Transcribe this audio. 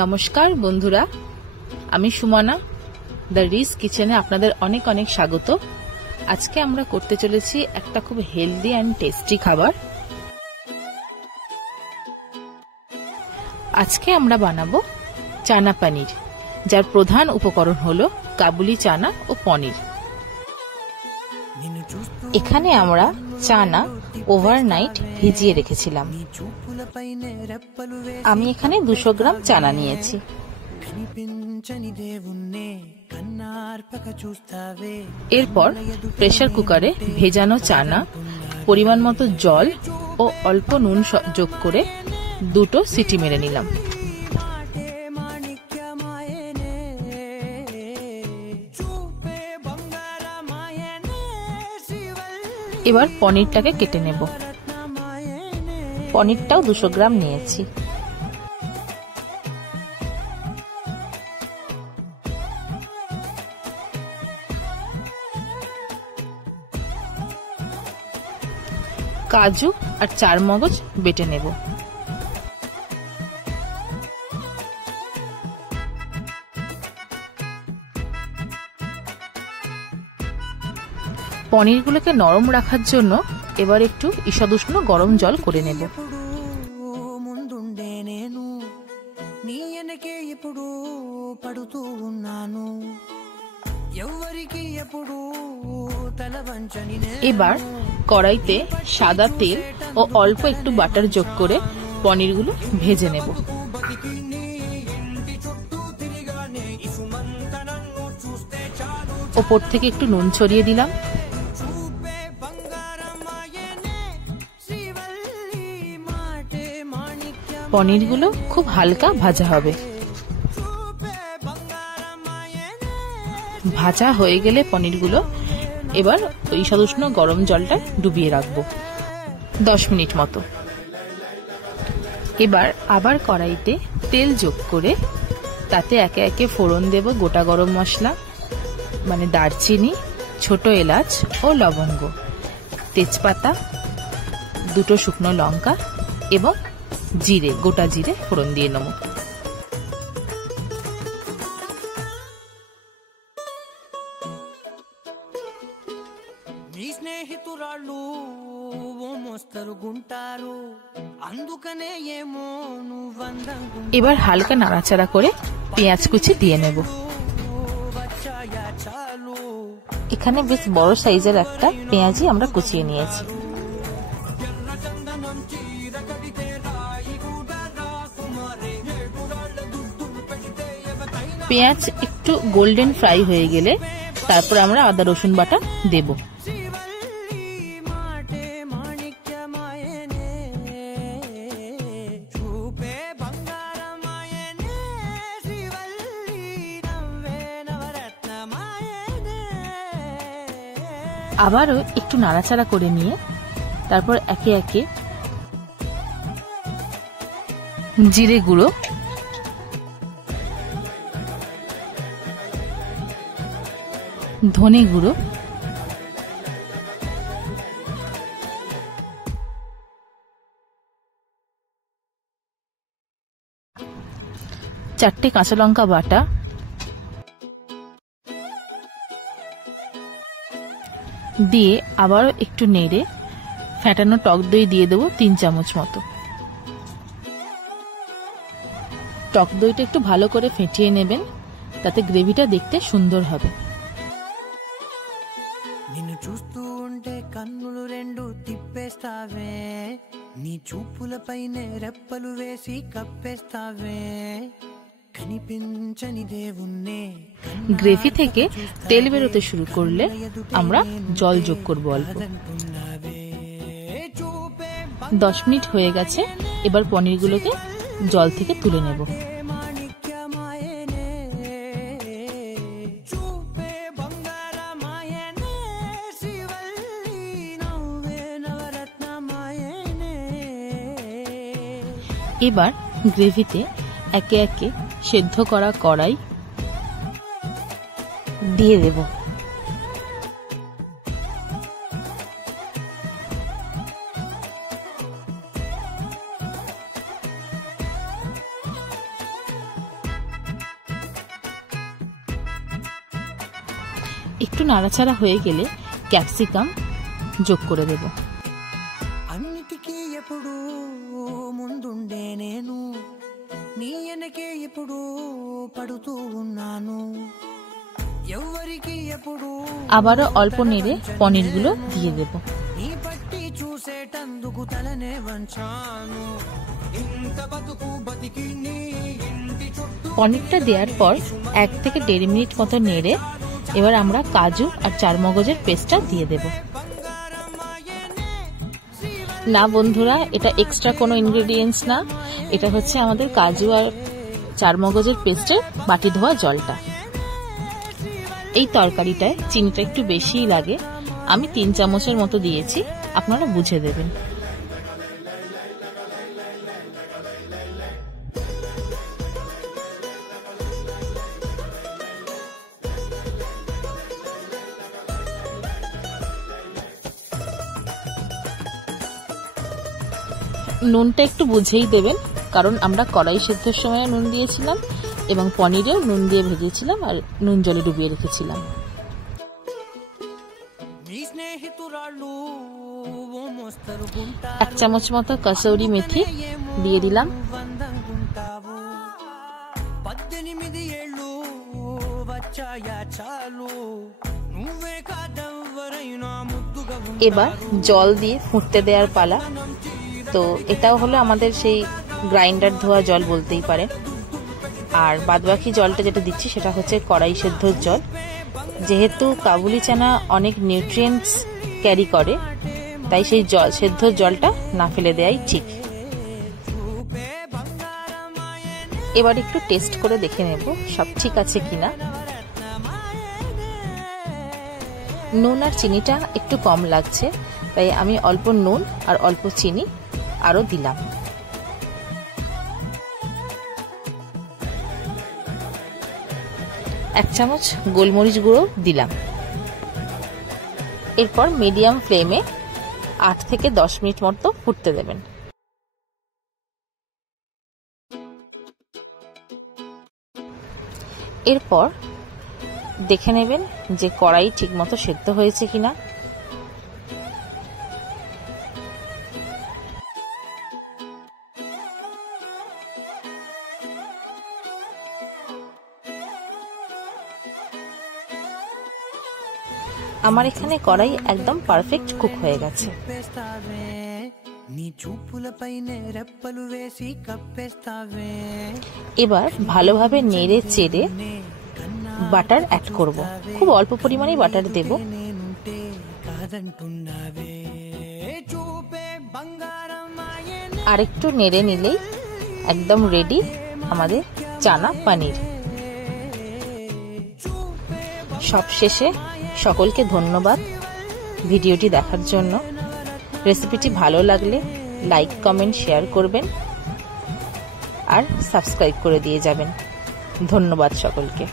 নমস্কার বন্ধুরা, আমি সুমনা দ্য রিস কিচেনে আপনাদের অনেক অনেক স্বাগত। আজকে আমরা করতে চলেছি একটা খুব হেলদি অ্যান্ড টেস্টি খাবার। আজকে আমরা বানাবো চানা পনির, যার প্রধান উপকরণ হলো কাবুলি চানা ও পনির। এখানে আমরা চানা ওভারনাইট ভিজিয়ে রেখেছিলাম। আমি এখানে 200 গ্রাম চানা নিয়েছি। এরপর প্রেসার কুকারে ভেজানো চানা, পরিমাণ মতো জল ও অল্প নুন যোগ করে 2টো সিটি মেরে নিলাম। এবার পনিরটাকে কেটে নেব। পনিরটাও 200 গ্রাম নিয়েছি। কাজু আর চারমগজ বেটে নেব। পনিরগুলোকে নরম রাখার জন্য এবার একটু ঈষদুষ্ণ গরম জল করে নেব। এবার কড়াইতে সাদা তেল ও অল্প একটু বাটার যোগ করে পনিরগুলো ভেজে নেব। ওপর থেকে একটু নুন ছড়িয়ে দিলাম। পনিরগুলো খুব হালকা ভাজা হবে। ভাজা হয়ে গেলে পনিরগুলো এবার ঈষদুষ্ণ গরম জলটা ডুবিয়ে রাখবো 10 মিনিট মতো। এবার আবার কড়াইতে তেল যোগ করে তাতে একে একে ফোড়ন দেব গোটা গরম মশলা, মানে দারচিনি, ছোট এলাচ ও লবঙ্গ, তেজপাতা, 2টো শুকনো লঙ্কা এবং জিরে, গোটা জিরে ফোড়ন দিয়ে নেব। এবার হালকা নাড়াচাড়া করে পেঁয়াজ কুচি দিয়ে নেব। এখানে বেশ বড় সাইজের একটা পেঁয়াজই আমরা কুচিয়ে নিয়েছি। পেঁয়াজ একটু গোল্ডেন ফ্রাই হয়ে গেলে তারপর আমরা আদা রসুন বাটা দেব। আবারও একটু নাড়াচাড়া করে নিয়ে তারপর একে একে জিরে গুঁড়ো, ধনে গুঁড়ো, চারটে কাঁচা লঙ্কা বাটা, দিয়ে আবারও একটু নেড়ে ফেটানো টক দই দিয়ে দেবো 3 চামচ মতো। টক দইটা একটু ভালো করে ফেটিয়ে নেবেন, তাতে গ্রেভিটা দেখতে সুন্দর হবে। গ্রেভি থেকে তেল বেরোতে শুরু করলে আমরা জল যোগ করব অল্প। 10 মিনিট হয়ে গেছে। এবার পনিরগুলোকে জল থেকে তুলে নেব। এবার গ্রেভিতে একে একে সেদ্ধ করা কড়াই দিয়ে দেব। একটু নাড়াচাড়া হয়ে গেলে ক্যাপসিকাম যোগ করে দেব। అన్నిటికీ ఎప్పుడు ముందుండే నేను నీ వెనకే ఎప్పుడు పడుతూ ఉన్నాను ఎవరికి ఎప్పుడు আবারও অল্প নেড়ে পনিরগুলো দিয়ে দেব। నీ పట్టి చూసేటందుకు తలనే వంచాను ఇంత బతుకు బతికి నీ ఇంటి చుట్టూ পনিরটা দেওয়ার পর 1 থেকে 1.5 মিনিট মতো নেড়ে এবার আমরা কাজু আর চারমগজের পেস্টটা দিয়ে দেব। না বন্ধুরা, এটা এক্সট্রা কোনো ইনগ্রেডিয়েন্টস না, এটা হচ্ছে আমাদের কাজু আর চারমগজের পেস্টের বাটি ধোয়া জলটা। এই তরকারিটায় চিনিটা একটু বেশিই লাগে, আমি 3 চামচের মতো দিয়েছি, আপনারা বুঝে দেবেন। নুনটা একটু বুঝেই দেবেন, কারণ আমরা কড়াই সেদ্ধর সময় নুন দিয়েছিলাম এবং পনিরেও নুন দিয়ে ভেজেছিলাম আর নুন জলে ডুবিয়ে রেখেছিলাম। এক চামচ মতো কসৌরি মেথি দিয়ে দিলাম। এবার জল দিয়ে ফুটতে দেওয়ার পালা। তো এটাও হলো আমাদের সেই গ্রাইন্ডার ধোয়া জল বলতেই পারে। আর বাদবাকি জলটা যেটা দিচ্ছি সেটা হচ্ছে কড়াই সেদ্ধর জল। যেহেতু কাবুলি চানা অনেক নিউট্রিয়েন্টস ক্যারি করে, তাই সেই জল সেদ্ধর জলটা না ফেলে দেওয়াই ঠিক। এবার একটু টেস্ট করে দেখে নেব সব ঠিক আছে কিনা। নুন আর চিনিটা একটু কম লাগছে, তাই আমি অল্প নুন আর অল্প চিনি আরো দিলাম। এক চামচ গোলমরিচ গুঁড়ো দিলাম। এরপর মিডিয়াম ফ্লেমে 8 থেকে 10 মিনিট মতো ফুটতে দেবেন। এরপর দেখে নেবেন যে কড়াই ঠিকমতো সেদ্ধ হয়েছে কিনা। আমার এখানে কড়াই একদম পারফেক্ট কুক হয়ে গেছে। এবার ভালোভাবে নেড়ে চেড়ে বাটার অ্যাড করব। খুব অল্প পরিমাণে বাটার দেব। আর একটু নেড়ে নিলেই একদম রেডি আমাদের চানা পনির। সবশেষে সকলকে ধন্যবাদ ভিডিওটি দেখার জন্য। রেসিপিটি ভালো লাগলে লাইক, কমেন্ট, শেয়ার করবেন আর সাবস্ক্রাইব করে দিয়ে যাবেন। ধন্যবাদ সকলকে।